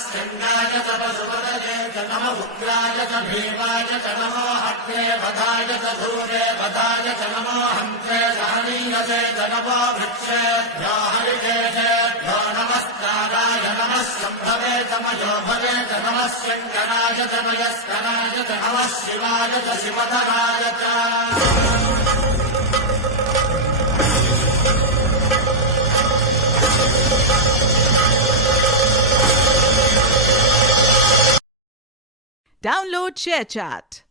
शृङ्गाय च पशुपतये च नम उग्राय च भीमाय च नमो हत्ये वधाय च धूरे वधाय च नमो हन्त्रे सहनीयसे च नमो वृक्षेभ्यो हरिकेशेभ्यो नमस्काराय नमः शम्भवे च मयोभवे च नमः शङ्कराय च मयस्कराय च नमः शिवाय च शिवधराय च Download ShareChat.